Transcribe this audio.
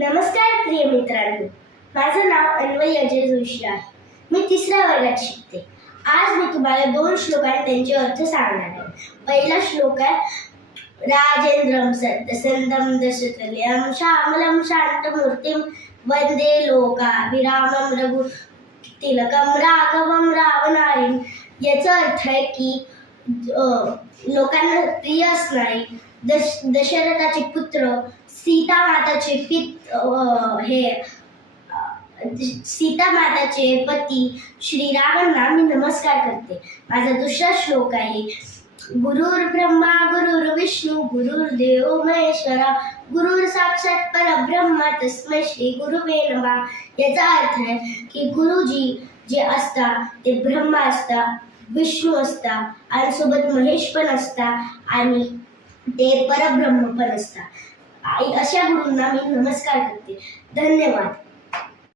नमस्कार प्रिय मित्रांनो. माझं नाव अन्वय अजय जोशी आहे. मी तिसऱ्या वर्गात शिकते. आज मी तुम्हाला दोन श्लोक आहे त्यांचे अर्थ सांगणार आहे. पहिला श्लोक आहे राजेंद्रम सत्यसंदम दशतलयम श्यामलम शांतमूर्तिम वंदे लोका विरामम रघु तिलकम राघवम रावणारीम याचा अर्थ आहे की लोकांना प्रिय असणारी दश दशरथाचे पुत्र सीता माताचे पित हे सीता माताचे पती श्रीरामांना मी नमस्कार करते. माझा दुसरा श्लोक आहे गुरुर ब्रह्मा गुरुर विष्णू गुरुर देव महेश्वरा गुरुर साक्षात परब्रह्मा तस्मै श्री गुरुवे नमः. याचा अर्थ आहे की गुरुजी जे असतात ते ब्रह्मा असतात विष्णू असता आणि सोबत महेश पण असता आणि ते परब्रह्म पण असतात आई- अशा गुरूंना मी नमस्कार करते. धन्यवाद.